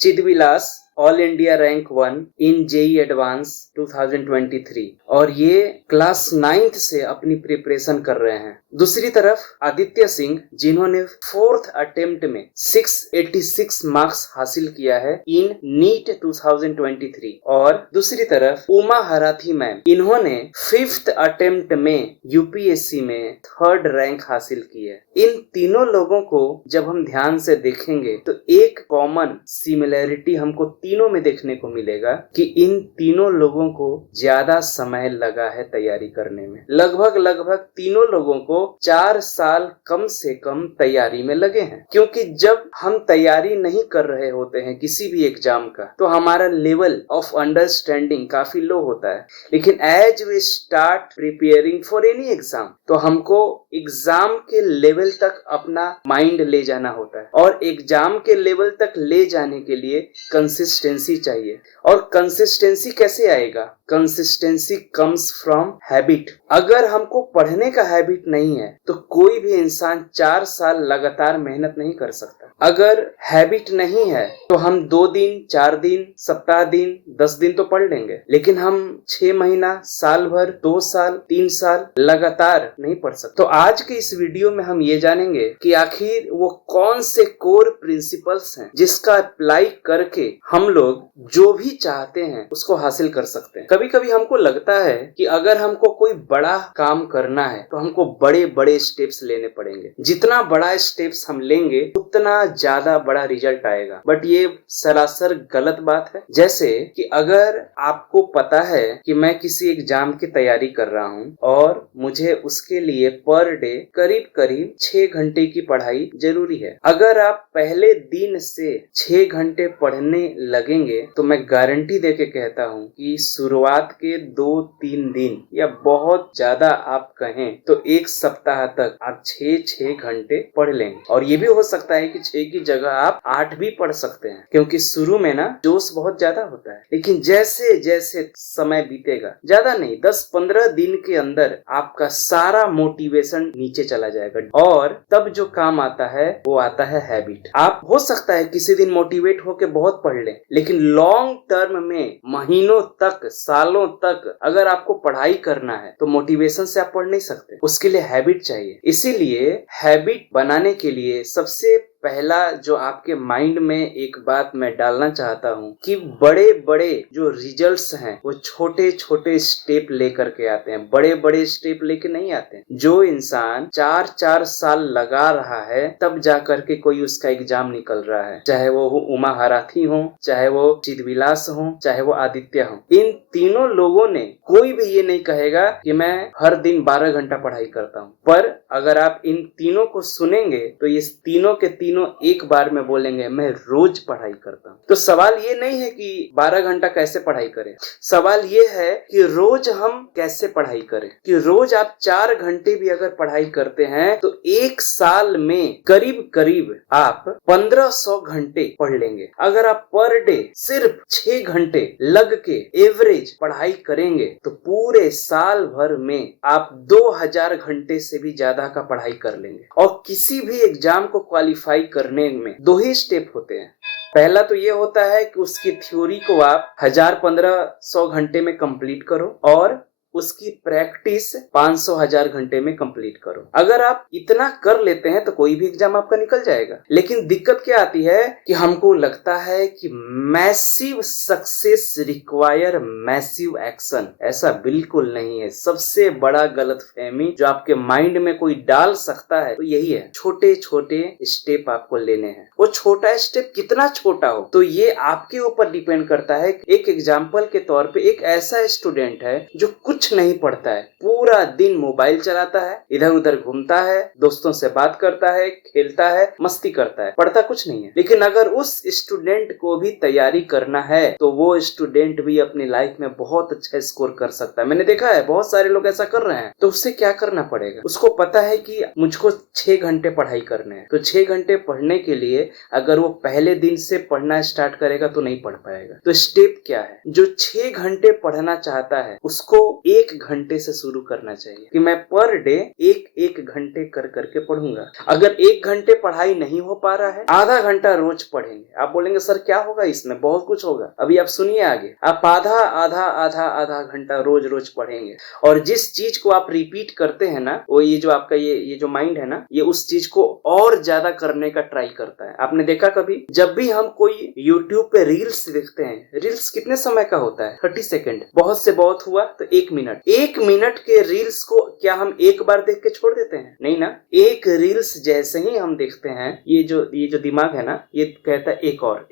चिदविलास all India rank 1 in JEE advance 2023 और ये class 9th से अपनी प्रिपरेशन कर रहे हैं। दूसरी तरफ आदित्य सिंह जिन्होंने 4th अटेम्प्ट में 686 मार्क्स हासिल किया है इन नीट 2023 और दूसरी तरफ उमा हराथी मैम इन्होंने 5th अटेम्प्ट में यूपीएससी में 3rd रैंक हासिल की है। इन तीनों लोगों को जब हम ध्यान से देखेंगे तो एक कॉमन सिमिलैरिटी हमको तीनों में देखने को मिलेगा कि इन तीनों लोगों को ज्यादा समय लगा है तैयारी करने में। लगभग तीनों लोगों को 4 साल कम से कम तैयारी में लगे हैं, क्योंकि जब हम तैयारी नहीं कर रहे होते हैं किसी भी एग्जाम का तो हमारा लेवल ऑफ अंडरस्टैंडिंग काफी लो होता है। लेकिन as we start preparing for any exam तो हमको एग्जाम के लेवल तक अपना माइंड ले जाना होता है और एग्जाम के लेवल तक ले जाने के लिए कंसिस्टेंसी चाहिए। और कंसिस्टेंसी कैसे आएगा? Consistency comes from habit. अगर हमको पढ़ने का हैबिट नहीं है तो कोई भी इंसान 4 साल लगातार मेहनत नहीं कर सकता। अगर हैबिट नहीं है तो हम 2 दिन, 4 दिन, सप्ताह दिन, 10 दिन तो पढ़ लेंगे, लेकिन हम 6 महीना, साल भर, 2 साल, 3 साल लगातार नहीं पढ़ सकते। तो आज के इस वीडियो में हम ये जानेंगे कि आखिर वो कौन से कोर प्रिंसिपल्स हैं जिसका अप्लाई करके हम लोग जो भी चाहते हैं उसको हासिल कर सकते हैं। कभी कभी हमको लगता है कि अगर हमको कोई बड़ा काम करना है तो हमको बड़े बड़े स्टेप्स लेने पड़ेंगे। जितना बड़ा स्टेप्स हम लेंगे उतना ज्यादा बड़ा रिजल्ट आएगा, बट ये सरासर गलत बात है। जैसे कि अगर आपको पता है कि मैं किसी एग्जाम की तैयारी कर रहा हूँ और मुझे उसके लिए पर डे करीब 6 घंटे की पढ़ाई जरूरी है। अगर आप पहले दिन से 6 घंटे पढ़ने लगेंगे तो मैं गारंटी देके कहता हूँ कि शुरुआत के 2-3 दिन या बहुत ज्यादा आप कहें तो 1 सप्ताह तक आप 6 घंटे पढ़ लेंगे। और ये भी हो सकता है कि 6 की जगह आप 8 भी पढ़ सकते हैं, क्योंकि शुरू में ना जोश बहुत ज्यादा होता है। लेकिन जैसे जैसे समय बीतेगा, ज्यादा नहीं 10-15 दिन के अंदर आपका सारा मोटिवेशन नीचे चला जाएगा और तब जो काम आता है वो आता है हैबिट। आप हो सकता है किसी दिन मोटिवेट होके बहुत पढ़ लें, लेकिन लॉन्ग टर्म में महीनों तक, सालों तक अगर आपको पढ़ाई करना है तो मोटिवेशन से आप पढ़ नहीं सकते, उसके लिए हैबिट चाहिए। इसीलिए हैबिट बनाने के लिए सबसे पहला जो आपके माइंड में एक बात मैं डालना चाहता हूँ कि बड़े बड़े जो रिजल्ट्स हैं वो छोटे छोटे स्टेप लेकर के आते हैं, बड़े बड़े स्टेप लेके नहीं आते हैं। जो इंसान 4 साल लगा रहा है तब जा करके कोई उसका एग्जाम निकल रहा है, चाहे वो उमा हराथी हो, चाहे वो चिदविलास हो, चाहे वो आदित्य हो, इन तीनों लोगों ने कोई भी ये नहीं कहेगा कि मैं हर दिन 12 घंटा पढ़ाई करता हूँ। पर अगर आप इन तीनों को सुनेंगे तो ये तीनों के तीनों एक बार में बोलेंगे मैं रोज पढ़ाई करता हूँ। तो सवाल ये नहीं है कि 12 घंटा कैसे पढ़ाई करें, सवाल ये है कि रोज हम कैसे पढ़ाई करें। कि रोज आप 4 घंटे भी अगर पढ़ाई करते हैं तो 1 साल में करीब आप 1500 घंटे पढ़ लेंगे। अगर आप पर डे सिर्फ 6 घंटे लग के एवरेज पढ़ाई करेंगे तो पूरे साल भर में आप 2000 घंटे से भी ज्यादा का पढ़ाई कर लेंगे। और किसी भी एग्जाम को क्वालिफाई करने में 2 ही स्टेप होते हैं। पहला तो ये होता है कि उसकी थ्योरी को आप 1000-1500 घंटे में कंप्लीट करो और उसकी प्रैक्टिस 500-1000 घंटे में कंप्लीट करो। अगर आप इतना कर लेते हैं तो कोई भी एग्जाम आपका निकल जाएगा। लेकिन दिक्कत क्या आती है कि हमको लगता है कि massive success require massive action. ऐसा बिल्कुल नहीं है। सबसे बड़ा गलतफहमी जो आपके माइंड में कोई डाल सकता है तो यही है, छोटे छोटे स्टेप आपको लेने हैं। वो छोटा स्टेप कितना छोटा हो तो ये आपके ऊपर डिपेंड करता है। एक एग्जाम्पल के तौर पे एक ऐसा स्टूडेंट है जो कुछ नहीं पढ़ता है, पूरा दिन मोबाइल चलाता है, इधर उधर घूमता है, दोस्तों से बात करता है, खेलता है, मस्ती करता है, पढ़ता कुछ नहीं है। लेकिन अगर उस स्टूडेंट को भी तैयारी करना है तो वो स्टूडेंट भी अपनी लाइफ में बहुत अच्छा स्कोर कर सकता है। मैंने देखा है बहुत सारे लोग ऐसा कर रहे हैं। तो उससे क्या करना पड़ेगा? उसको पता है कि मुझको 6 घंटे पढ़ाई करने हैं, तो 6 घंटे पढ़ने के लिए अगर वो पहले दिन से पढ़ना स्टार्ट करेगा तो नहीं पढ़ पाएगा। तो स्टेप क्या है? जो 6 घंटे पढ़ना चाहता है उसको 1 घंटे से शुरू करना चाहिए कि मैं पर डे 1 घंटे कर करके पढ़ूंगा। अगर 1 घंटे पढ़ाई नहीं हो पा रहा है, आधा घंटा रोज पढ़ेंगे। आप बोलेंगे सर क्या होगा इसमें? बहुत कुछ होगा, अभी आप सुनिए आगे। आप आधा आधा आधा आधा घंटा रोज रोज पढ़ेंगे और जिस चीज को आप रिपीट करते हैं ना, वो ये जो आपका ये जो माइंड है ना, ये उस चीज को और ज्यादा करने का ट्राई करता है। आपने देखा कभी जब भी हम कोई यूट्यूब पे रील्स देखते हैं, रील्स कितने समय का होता है? 30 सेकेंड, बहुत से बहुत हुआ तो 1 मिनट। 1 मिनट के रील्स को क्या हम एक बार देख के छोड़ देते हैं? नहीं ना। एक रील्स जैसे ही हम देखते हैं, ये जो दिमाग है ना, ये कहता है एक और,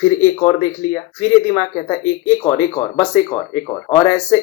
फिर एक और देख लिया, फिर ये दिमाग कहता है एक और, बस एक और ऐसे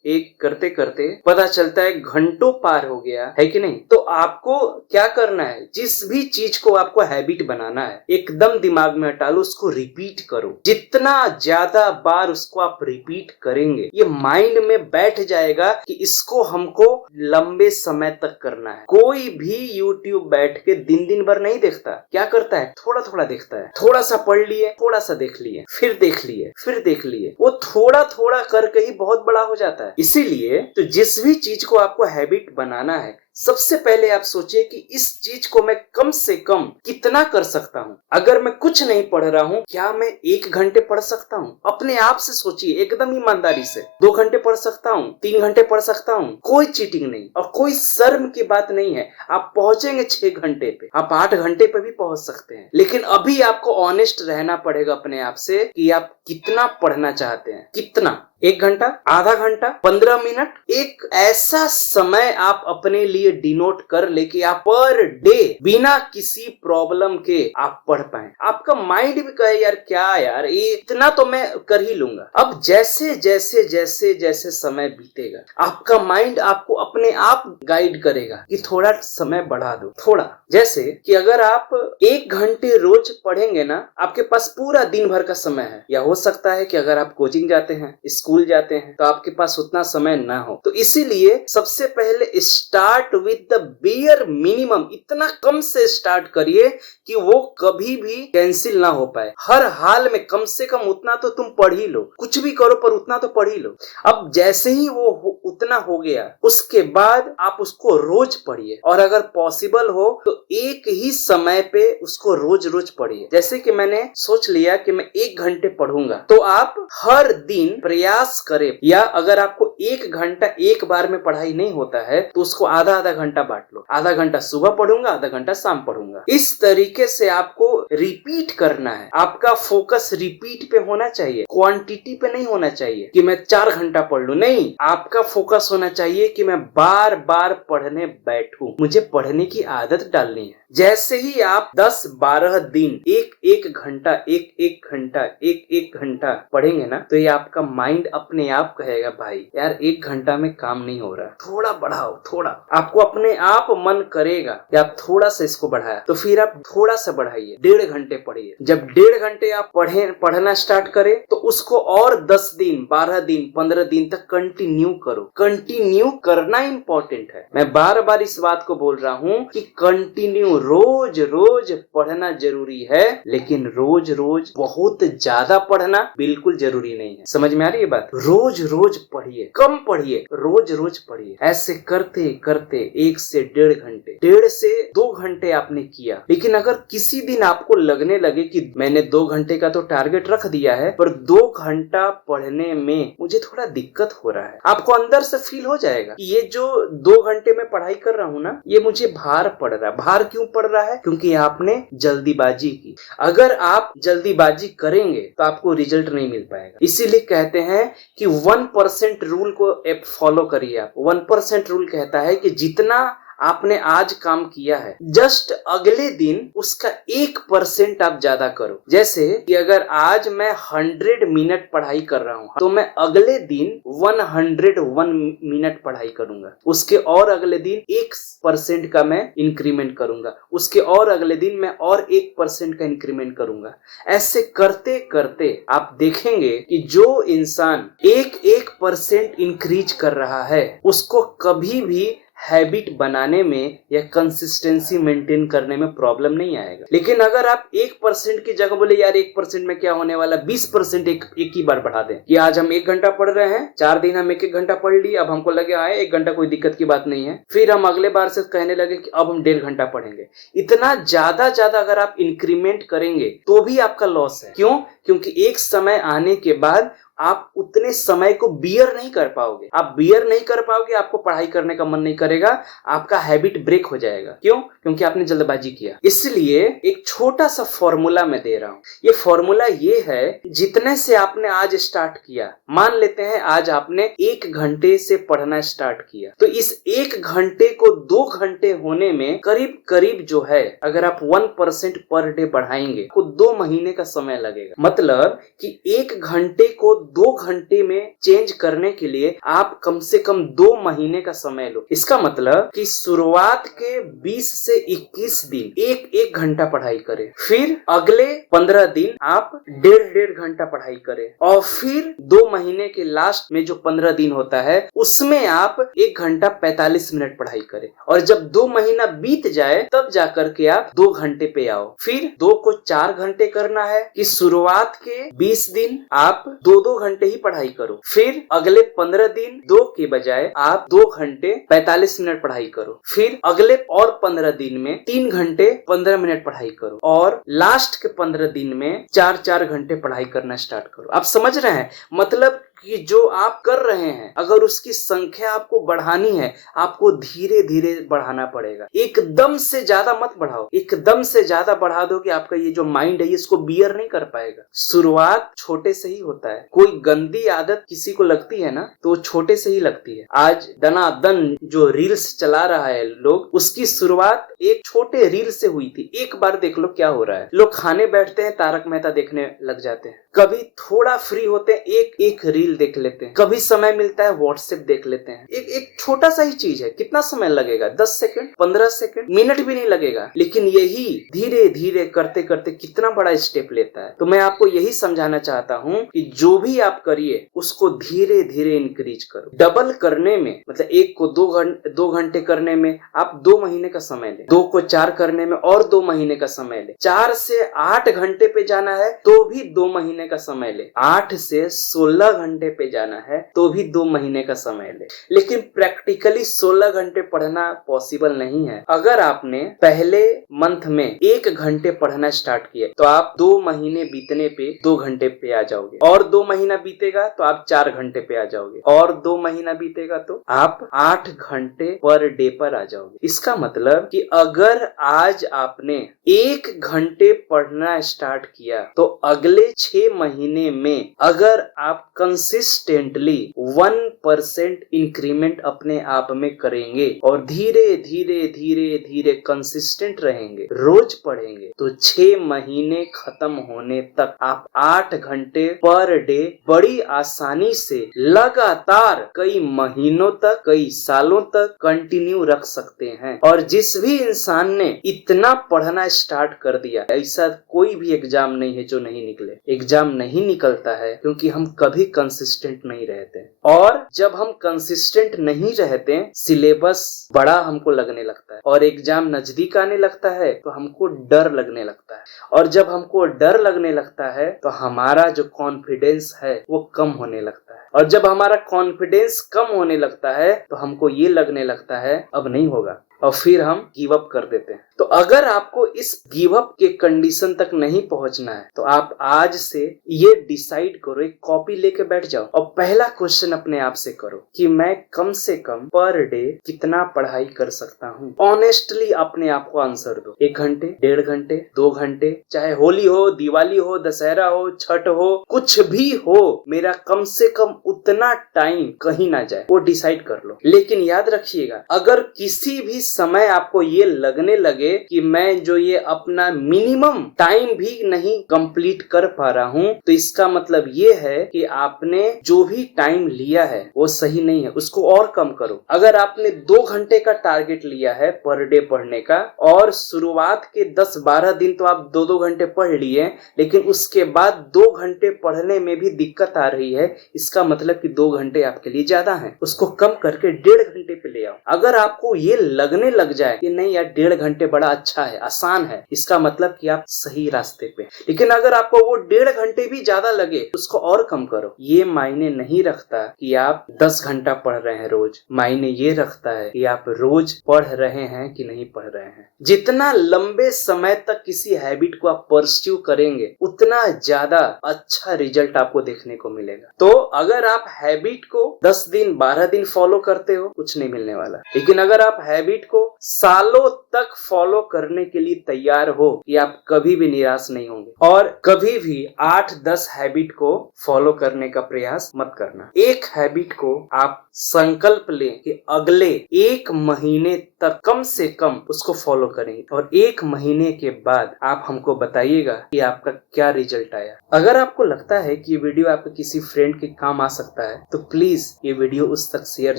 एक करते करते पता चलता है घंटों पार हो गया है कि नहीं। तो आपको क्या करना है, जिस भी चीज को आपको हैबिट बनाना है, एकदम दिमाग में हटा लो, उसको रिपीट करो। जितना ज्यादा बार उसको आप रिपीट करेंगे, ये माइंड में बैठ जाएगा कि इसको हमको लंबे समय तक करना है। कोई भी यूट्यूब बैठ के दिन भर नहीं देखता। क्या करता है? थोड़ा थोड़ा देखता है। थोड़ा सा पढ़ लिए, थोड़ा सा देख लिए, फिर देख लिए, फिर देख लिए। वो थोड़ा थोड़ा करके ही बहुत बड़ा हो जाता है। इसीलिए तो जिस भी चीज को आपको हैबिट बनाना है, सबसे पहले आप सोचिए कि इस चीज को मैं कम से कम कितना कर सकता हूँ। अगर मैं कुछ नहीं पढ़ रहा हूँ, क्या मैं 1 घंटे पढ़ सकता हूँ? अपने आप से सोचिए, एकदम ईमानदारी से। 2 घंटे पढ़ सकता हूँ, 3 घंटे पढ़ सकता हूँ। कोई चीटिंग नहीं और कोई शर्म की बात नहीं है। आप पहुंचेंगे 6 घंटे पे, आप 8 घंटे पे भी पहुंच सकते हैं। लेकिन अभी आपको ऑनेस्ट रहना पड़ेगा अपने आप से कि आप कितना पढ़ना चाहते हैं। कितना? 1 घंटा, आधा घंटा, 15 मिनट। एक ऐसा समय आप अपने लिए डिनोट कर ले कि आप पर डे बिना किसी प्रॉब्लम के आप पढ़ पाए। आपका माइंड भी कहे यार क्या यार, ये इतना तो मैं कर ही लूंगा। अब जैसे जैसे जैसे जैसे समय बीतेगा, आपका माइंड आपको अपने आप गाइड करेगा कि थोड़ा समय बढ़ा दो, थोड़ा। जैसे कि अगर आप 1 घंटे रोज पढ़ेंगे ना, आपके पास पूरा दिन भर का समय है। या हो सकता है कि अगर आप कोचिंग जाते हैं, स्कूल जाते हैं, तो आपके पास उतना समय ना हो। तो इसीलिए सबसे पहले start with the bare minimum. इतना कम से स्टार्ट करिए कि वो कभी भी कैंसिल ना हो पाए। हर हाल में कम से कम उतना तो तुम पढ़ ही लो। कुछ भी करो पर उतना तो पढ़ ही लो। अब जैसे ही वो उतना हो गया, उसके बाद आप उसको रोज पढ़िए और अगर पॉसिबल हो तो एक ही समय पे उसको रोज रोज पढ़िए। जैसे कि मैंने सोच लिया कि मैं 1 घंटे पढ़ूंगा, तो आप हर दिन प्रयास करें। या अगर आपको 1 घंटा एक बार में पढ़ाई नहीं होता है तो उसको आधा आधा घंटा बांट लो। आधा घंटा सुबह पढ़ूंगा, आधा घंटा शाम पढ़ूंगा। इस तरीके से आपको रिपीट करना है। आपका फोकस रिपीट पे होना चाहिए, क्वांटिटी पे नहीं होना चाहिए कि मैं 4 घंटा पढ़ लूं। नहीं, आपका फोकस होना चाहिए कि मैं बार बार पढ़ने बैठूं, मुझे पढ़ने की आदत डालनी है। जैसे ही आप 10-12 दिन एक घंटा एक घंटा पढ़ेंगे ना, तो ये आपका माइंड अपने आप कहेगा भाई यार 1 घंटा में काम नहीं हो रहा, थोड़ा बढ़ाओ, थोड़ा। आपको अपने आप मन करेगा कि आप थोड़ा सा इसको बढ़ाया, तो फिर आप थोड़ा सा बढ़ाइए, 1.5 घंटे पढ़िए। जब 1.5 घंटे आप पढ़ना स्टार्ट करें तो उसको और 10 दिन, 12 दिन, 15 दिन तक कंटिन्यू करो। कंटिन्यू करना इंपॉर्टेंट है। मैं बार बार इस बात को बोल रहा हूँ कि कंटिन्यू रोज रोज पढ़ना जरूरी है, लेकिन रोज रोज बहुत ज्यादा पढ़ना बिल्कुल जरूरी नहीं है। समझ में आ रही है बात? रोज रोज पढ़िए, कम पढ़िए, रोज रोज पढ़िए। ऐसे करते करते 1 से 1.5 घंटे, 1.5 से 2 घंटे आपने किया। लेकिन अगर किसी दिन आपको लगने लगे कि मैंने 2 घंटे का तो टारगेट रख दिया है, पर 2 घंटा पढ़ने में मुझे थोड़ा दिक्कत हो रहा है, आपको अंदर से फील हो जाएगा कि ये जो 2 घंटे में पढ़ाई कर रहा हूँ ना, ये मुझे भार पड़ रहा है। भार क्यों पड़ रहा है? क्योंकि आपने जल्दीबाजी की। अगर आप जल्दीबाजी करेंगे तो आपको रिजल्ट नहीं मिल पाएगा। इसीलिए कहते हैं कि 1% रूल को फॉलो करिए आप। 1% रूल कहता है कि जितना आपने आज काम किया है, जस्ट अगले दिन उसका 1% आप ज्यादा करो। जैसे कि अगर आज मैं 100 मिनट पढ़ाई कर रहा हूँ, तो मैं अगले दिन 101 मिनट पढ़ाई करूंगा। उसके और अगले दिन 1% का मैं इंक्रीमेंट करूंगा। उसके और अगले दिन मैं और 1% का इंक्रीमेंट करूंगा। ऐसे करते करते आप देखेंगे कि जो इंसान 1% इंक्रीज कर रहा है, उसको कभी भी हैबिट बनाने में या कंसिस्टेंसी मेंटेन करने में प्रॉब्लम नहीं आएगा। लेकिन अगर आप 1% की जगह बोले यार 1% में क्या होने वाला, 20% एक ही बार बढ़ा दें कि आज हम 1 घंटा पढ़ रहे हैं, 4 दिन हम 1 घंटा पढ़ लिए, अब हमको लगे आए 1 घंटा कोई दिक्कत की बात नहीं है, फिर हम अगले बार से कहने लगे कि अब हम 1.5 घंटा पढ़ेंगे। इतना ज्यादा अगर आप इंक्रीमेंट करेंगे तो भी आपका लॉस है। क्यों? क्योंकि एक समय आने के बाद आप उतने समय को बियर नहीं कर पाओगे। आप बियर नहीं कर पाओगे, आपको पढ़ाई करने का मन नहीं करेगा, आपका हैबिट ब्रेक हो जाएगा। क्यों? क्योंकि आपने जल्दबाजी किया। इसलिए एक छोटा सा फॉर्मूला मैं दे रहा हूं। ये फॉर्मूला ये है, जितने से आपने आज स्टार्ट किया, मान लेते हैं आज आपने 1 घंटे से पढ़ना स्टार्ट किया, तो इस 1 घंटे को 2 घंटे होने में करीब करीब जो है, अगर आप 1% पर डे बढ़ाएंगे तो 2 महीने का समय लगेगा। मतलब कि 1 घंटे को 2 घंटे में चेंज करने के लिए आप कम से कम 2 महीने का समय लो। इसका मतलब कि शुरुआत के 20 से 21 दिन एक घंटा पढ़ाई करें, फिर अगले 15 दिन आप 1.5 घंटा पढ़ाई करें, और फिर 2 महीने के लास्ट में जो 15 दिन होता है उसमें आप 1 घंटा 45 मिनट पढ़ाई करें। और जब 2 महीना बीत जाए तब जाकर के आप 2 घंटे पे आओ। फिर 2 को 4 घंटे करना है कि शुरुआत के 20 दिन आप 2 घंटे ही पढ़ाई करो, फिर अगले 15 दिन 2 के बजाय आप 2 घंटे 45 मिनट पढ़ाई करो, फिर अगले और 15 दिन में 3 घंटे 15 मिनट पढ़ाई करो, और लास्ट के 15 दिन में 4 घंटे पढ़ाई करना स्टार्ट करो। आप समझ रहे हैं? मतलब कि जो आप कर रहे हैं, अगर उसकी संख्या आपको बढ़ानी है, आपको धीरे धीरे बढ़ाना पड़ेगा। एकदम से ज्यादा मत बढ़ाओ। एकदम से ज्यादा बढ़ा दो कि आपका ये जो माइंड है इसको बियर नहीं कर पाएगा। शुरुआत छोटे से ही होता है। कोई गंदी आदत किसी को लगती है ना, तो छोटे से ही लगती है। आज दनादन जो रील्स चला रहा है लोग, उसकी शुरुआत एक छोटे रील से हुई थी। एक बार देख लो क्या हो रहा है। लोग खाने बैठते हैं, तारक मेहता देखने लग जाते हैं, कभी थोड़ा फ्री होते हैं एक रील देख लेते हैं, कभी समय मिलता है व्हाट्सएप देख लेते हैं। एक छोटा सा ही चीज है, कितना समय लगेगा? 10 सेकंड, 15 सेकंड, मिनट भी नहीं लगेगा। लेकिन यही धीरे धीरे करते करते कितना बड़ा स्टेप लेता है। तो मैं आपको यही समझाना चाहता हूँ कि जो भी आप करिए उसको धीरे धीरे इंक्रीज करो। डबल करने में, मतलब 1 को 2 घंटे करने में आप 2 महीने का समय ले, 2 को 4 करने में और 2 महीने का समय ले, 4 से 8 घंटे पे जाना है तो भी 2 महीने का समय ले, 8 से 16 घंटे पे जाना है तो भी 2 महीने का समय ले। लेकिन प्रैक्टिकली 16 घंटे पढ़ना पॉसिबल नहीं है। अगर आपने पहले मंथ में 1 घंटे पढ़ना स्टार्ट किया तो आप 2 महीने बीतने पे 2 घंटे पे आ जाओगे, और 2 महीना बीतेगा तो आप 4 घंटे पे आ जाओगे, और 2 महीना बीतेगा तो आप 8 घंटे पर डे पर आ जाओगे। इसका मतलब कि अगर आज आपने 1 घंटे पढ़ना स्टार्ट किया तो अगले 6 महीने में अगर आप कंसिस्टेंटली 1% इंक्रीमेंट अपने आप में करेंगे और धीरे धीरे धीरे धीरे कंसिस्टेंट रहेंगे, रोज पढ़ेंगे, तो 6 महीने खत्म होने तक आप 8 घंटे पर डे बड़ी आसानी से लगातार कई महीनों तक, कई सालों तक कंटिन्यू रख सकते हैं। और जिस भी इंसान ने इतना पढ़ना स्टार्ट कर दिया, ऐसा कोई भी एग्जाम नहीं है जो नहीं निकले। एग्जाम नहीं निकलता है क्योंकि हम कभी कंसिस्टेंट नहीं रहते, और जब हम कंसिस्टेंट नहीं रहते सिलेबस बड़ा हमको लगने लगता है, और एग्जाम नजदीक आने लगता है तो हमको डर लगने लगता है, और जब हमको डर लगने लगता है तो हमारा जो कॉन्फिडेंस है वो कम होने लगता है, और जब हमारा कॉन्फिडेंस कम होने लगता है तो हमको ये लगने लगता है अब नहीं होगा, और फिर हम गिव अप कर देते हैं। तो अगर आपको इस गिव अप के कंडीशन तक नहीं पहुंचना है तो आप आज से ये डिसाइड करो, एक कॉपी लेके बैठ जाओ और पहला क्वेश्चन अपने आप से करो कि मैं कम से कम पर डे कितना पढ़ाई कर सकता हूँ। ऑनेस्टली अपने आप को आंसर दो। 1 घंटे, 1.5 घंटे, 2 घंटे, चाहे होली हो, दिवाली हो, दशहरा हो, छठ हो, कुछ भी हो, मेरा कम से कम उतना टाइम कहीं ना जाए, वो डिसाइड कर लो। लेकिन याद रखिएगा, अगर किसी भी समय आपको ये लगने लगे कि मैं जो ये अपना मिनिमम टाइम भी नहीं कंप्लीट कर पा रहा हूं, तो इसका मतलब ये है कि आपने जो भी टाइम लिया है वो सही नहीं है, उसको और कम करो। अगर आपने 2 घंटे का टारगेट लिया है पर डे पढ़ने का और शुरुआत के 10-12 दिन तो आप 2-2 घंटे पढ़ लिए, लेकिन उसके बाद 2 घंटे पढ़ने में भी दिक्कत आ रही है, इसका मतलब कि 2 घंटे आपके लिए ज्यादा है। उसको कम करके 1.5 घंटे पे ले आओ। अगर आपको ये लगने लग जाए कि नहीं यार 1.5 घंटे बड़ा अच्छा है, आसान है, इसका मतलब कि आप सही रास्ते पे। लेकिन अगर आपको वो 1.5 घंटे भी ज्यादा लगे, उसको और कम करो। ये मायने नहीं रखता कि आप 10 घंटा पढ़ रहे हैं रोज, मायने ये रखता है कि आप रोज पढ़ रहे हैं कि नहीं पढ़ रहे हैं। जितना लंबे समय तक किसी हैबिट को आप परस्यू करेंगे, उतना ज्यादा अच्छा रिजल्ट आपको देखने को मिलेगा। तो अगर आप हैबिट को 10 दिन 12 दिन फॉलो करते हो, कुछ नहीं मिलने वाला। लेकिन अगर आप हैबिट को सालों तक फॉलो करने के लिए तैयार हो, कि आप कभी भी निराश नहीं होंगे। और कभी भी 8-10 हैबिट को फॉलो करने का प्रयास मत करना। एक हैबिट को आप संकल्प लें कि अगले 1 महीने तक कम से कम उसको फॉलो करेंगे, और 1 महीने के बाद आप हमको बताइएगा कि आपका क्या रिजल्ट आया। अगर आपको लगता है कि ये वीडियो आपके किसी फ्रेंड के काम आ सकता है, तो प्लीज ये वीडियो उस तक शेयर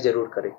जरूर करें।